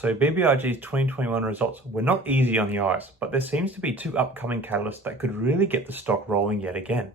So BBIG's 2021 results were not easy on the eyes, but there seems to be two upcoming catalysts that could really get the stock rolling yet again.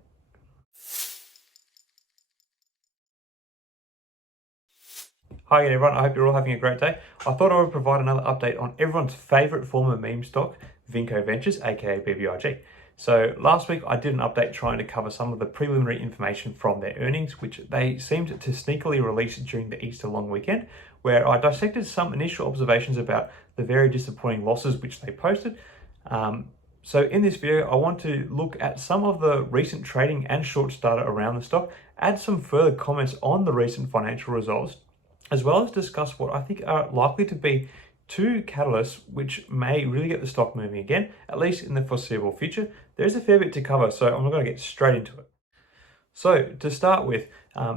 Hi everyone, I hope you're all having a great day. I thought I would provide another update on everyone's favourite former meme stock, Vinco Ventures, aka BBIG. So last week I did an update trying to cover some of the preliminary information from their earnings, which they seemed to sneakily release during the Easter long weekend, where I dissected some initial observations about the very disappointing losses which they posted. So in this video, I want to look at some of the recent trading and shorts data around the stock, add some further comments on the recent financial results, as well as discuss what I think are likely to be two catalysts which may really get the stock moving again, at least in the foreseeable future. There's a fair bit to cover, so I'm going to get straight into it. So to start with,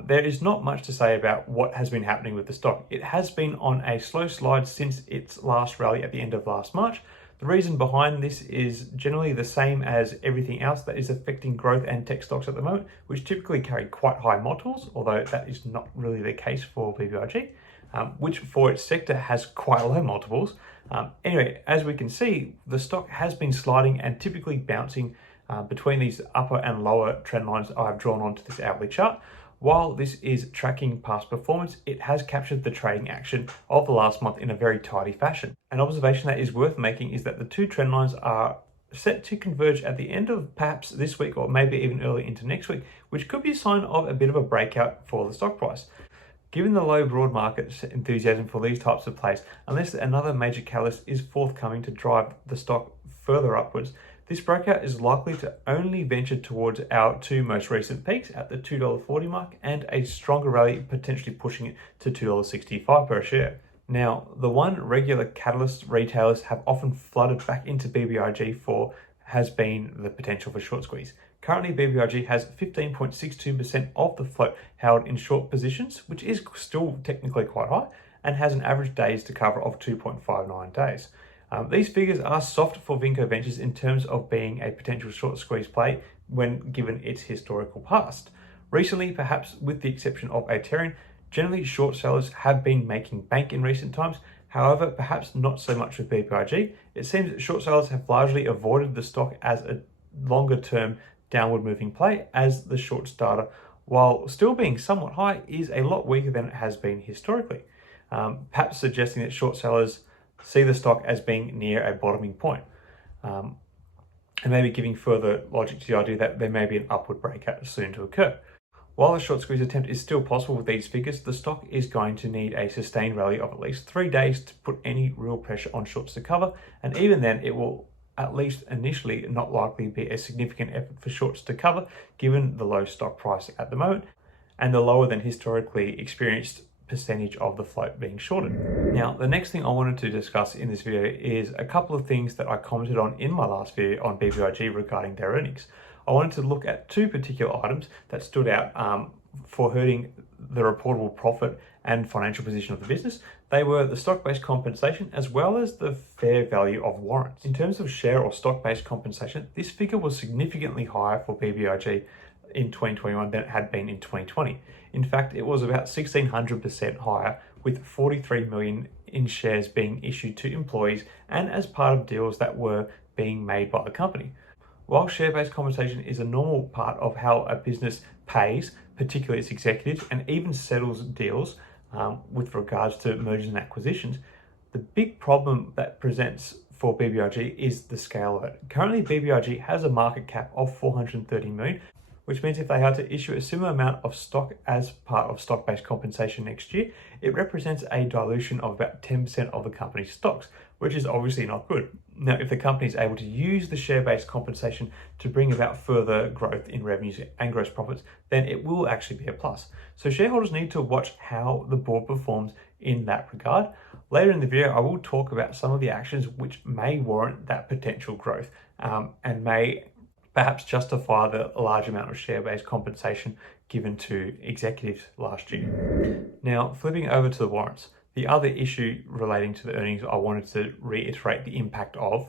there is not much to say about what has been happening with the stock. It has been on a slow slide since its last rally at the end of last March. The reason behind this is generally the same as everything else that is affecting growth and tech stocks at the moment, which typically carry quite high multiples, although that is not really the case for BBIG, which for its sector has quite low multiples. Anyway, as we can see, the stock has been sliding and typically bouncing between these upper and lower trend lines I've drawn onto this hourly chart. While this is tracking past performance, it has captured the trading action of the last month in a very tidy fashion. An observation that is worth making is that the two trend lines are set to converge at the end of perhaps this week or maybe even early into next week, which could be a sign of a bit of a breakout for the stock price. Given the low broad market enthusiasm for these types of plays, unless another major catalyst is forthcoming to drive the stock further upwards, this breakout is likely to only venture towards our two most recent peaks at the $2.40 mark and a stronger rally potentially pushing it to $2.65 per share. Now, the one regular catalyst retailers have often flooded back into BBIG for has been the potential for short squeeze. Currently, BBIG has 15.62% of the float held in short positions, which is still technically quite high, and has an average days to cover of 2.59 days. These figures are soft for Vinco Ventures in terms of being a potential short squeeze play when given its historical past. Recently, perhaps with the exception of Aterian, generally short sellers have been making bank in recent times. However, perhaps not so much with BBIG. It seems that short sellers have largely avoided the stock as a longer term downward moving play, as the short data, while still being somewhat high, is a lot weaker than it has been historically. Perhaps suggesting that short sellers see the stock as being near a bottoming point, and maybe giving further logic to the idea that there may be an upward breakout soon to occur. While a short squeeze attempt is still possible with these figures, the stock is going to need a sustained rally of at least 3 days to put any real pressure on shorts to cover, and even then it will at least initially not likely be a significant effort for shorts to cover given the low stock price at the moment and the lower than historically experienced percentage of the float being shorted. Now, the next thing I wanted to discuss in this video is a couple of things that I commented on in my last video on BBIG regarding their earnings. I wanted to look at two particular items that stood out for hurting the reportable profit and financial position of the business. They were the stock-based compensation as well as the fair value of warrants. In terms of share or stock-based compensation, this figure was significantly higher for BBIG in 2021 than it had been in 2020. In fact, it was about 1,600% higher, with 43 million in shares being issued to employees and as part of deals that were being made by the company. While share-based compensation is a normal part of how a business pays, particularly its executives, and even settles deals with regards to mergers and acquisitions, the big problem that presents for BBIG is the scale of it. Currently, BBIG has a market cap of 430 million, which means if they had to issue a similar amount of stock as part of stock-based compensation next year, it represents a dilution of about 10% of the company's stocks, which is obviously not good. Now, if the company is able to use the share-based compensation to bring about further growth in revenues and gross profits, then it will actually be a plus. So shareholders need to watch how the board performs in that regard. Later in the video, I will talk about some of the actions which may warrant that potential growth and may perhaps justify the large amount of share-based compensation given to executives last year. Now, flipping over to the warrants, the other issue relating to the earnings I wanted to reiterate the impact of.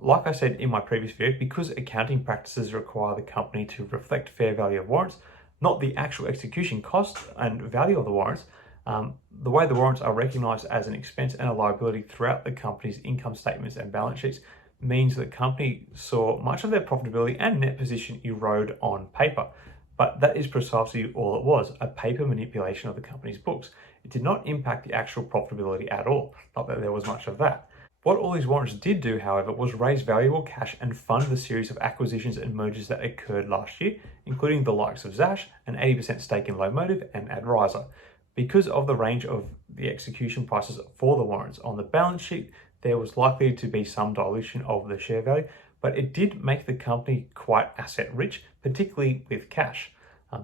Like I said in my previous video, because accounting practices require the company to reflect fair value of warrants, not the actual execution cost and value of the warrants, The way the warrants are recognised as an expense and a liability throughout the company's income statements and balance sheets means that the company saw much of their profitability and net position erode on paper. But that is precisely all it was, a paper manipulation of the company's books. It did not impact the actual profitability at all, not that there was much of that. What all these warrants did do, however, was raise valuable cash and fund the series of acquisitions and mergers that occurred last year, including the likes of Zash, an 80% stake in LoMotif, and adrizer. Because of the range of the execution prices for the warrants on the balance sheet, there was likely to be some dilution of the share value, but it did make the company quite asset rich, particularly with cash.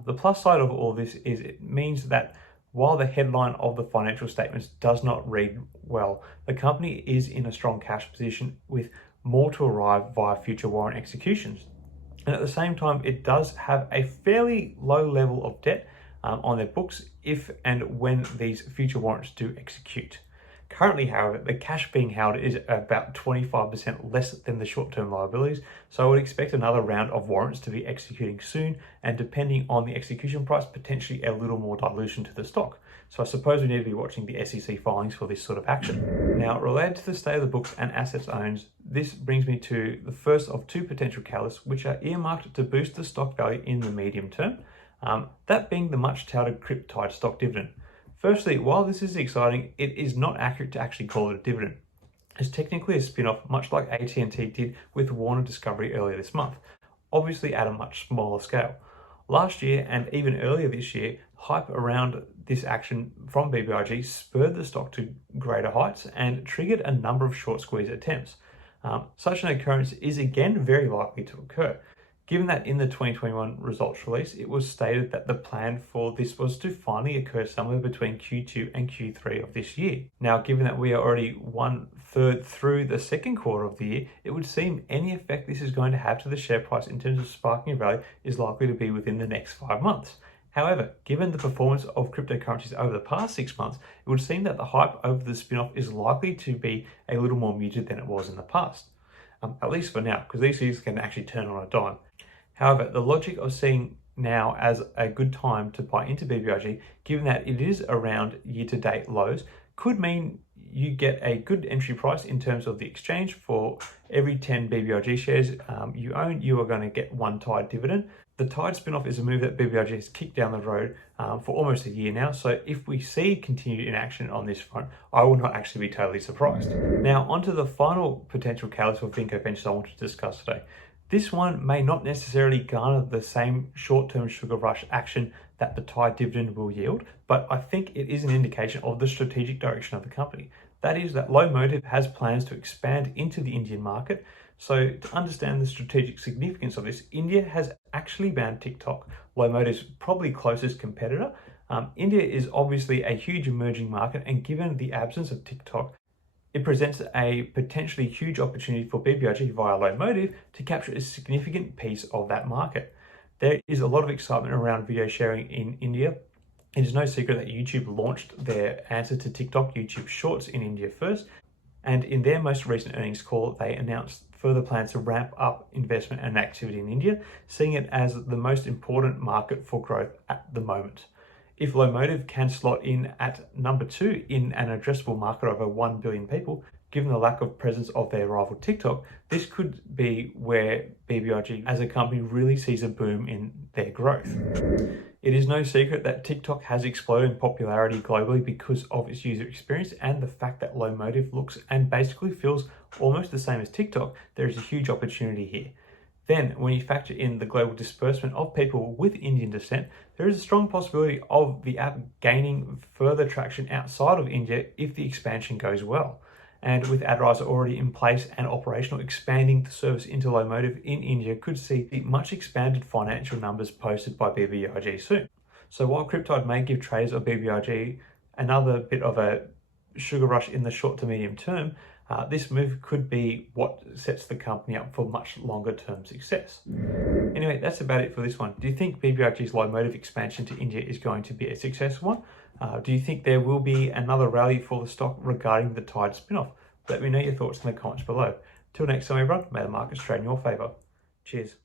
The plus side of all this is it means that while the headline of the financial statements does not read well, the company is in a strong cash position with more to arrive via future warrant executions. And at the same time, it does have a fairly low level of debt on their books if and when these future warrants do execute. Currently, however, the cash being held is about 25% less than the short-term liabilities, so I would expect another round of warrants to be executing soon, and depending on the execution price, potentially a little more dilution to the stock. So I suppose we need to be watching the SEC filings for this sort of action. Now, related to the state of the books and assets owned, this brings me to the first of two potential catalysts which are earmarked to boost the stock value in the medium term, that being the much-touted Cryptyde stock dividend. Firstly, while this is exciting, it is not accurate to actually call it a dividend. It's technically a spin-off, much like AT&T did with Warner Discovery earlier this month, obviously at a much smaller scale. Last year and even earlier this year, hype around this action from BBIG spurred the stock to greater heights and triggered a number of short squeeze attempts. Such an occurrence is again very likely to occur, given that in the 2021 results release, it was stated that the plan for this was to finally occur somewhere between Q2 and Q3 of this year. Now, given that we are already 1/3 through the second quarter of the year, it would seem any effect this is going to have to the share price in terms of sparking value is likely to be within the next 5 months. However, given the performance of cryptocurrencies over the past 6 months, it would seem that the hype over the spin-off is likely to be a little more muted than it was in the past. At least for now, because these things can actually turn on a dime. However, the logic of seeing now as a good time to buy into BBIG, given that it is around year-to-date lows, could mean you get a good entry price in terms of the exchange. For every 10 BBIG shares you own, you are going to get one TYDE dividend. The TYDE spin-off is a move that BBIG has kicked down the road for almost a year now, so if we see continued inaction on this front, I will not actually be totally surprised. Now, onto the final potential catalyst for Vinco Ventures I want to discuss today. This one may not necessarily garner the same short-term sugar rush action that the TYDE dividend will yield, but I think it is an indication of the strategic direction of the company. That is that LoMotif has plans to expand into the Indian market. So to understand the strategic significance of this, India has actually banned TikTok, LoMotif's probably closest competitor. India is obviously a huge emerging market, and given the absence of TikTok, it presents a potentially huge opportunity for BBIG via LoMotif to capture a significant piece of that market. There is a lot of excitement around video sharing in India. It is no secret that YouTube launched their answer to TikTok, YouTube Shorts, in India first, and in their most recent earnings call, they announced further plans to ramp up investment and activity in India, seeing it as the most important market for growth at the moment. If LoMotif can slot in at number 2 in an addressable market of over 1 billion people, given the lack of presence of their rival TikTok, this could be where BBIG as a company really sees a boom in their growth. It is no secret that TikTok has exploded in popularity globally because of its user experience and the fact that LoMotif looks and basically feels almost the same as TikTok. There is a huge opportunity here. Then, when you factor in the global disbursement of people with Indian descent, there is a strong possibility of the app gaining further traction outside of India if the expansion goes well. And with adrizer already in place and operational, expanding the service into LoMotif in India could see the much expanded financial numbers posted by BBIG soon. So while Cryptyde may give traders of BBIG another bit of a sugar rush in the short to medium term, this move could be what sets the company up for much longer term success. Anyway, that's about it for this one. Do you think BBIG's LoMotif expansion to India is going to be a successful one? Do you think there will be another rally for the stock regarding the TYDE spin-off? Let me know your thoughts in the comments below. Till next time, everyone, may the markets trade in your favour. Cheers.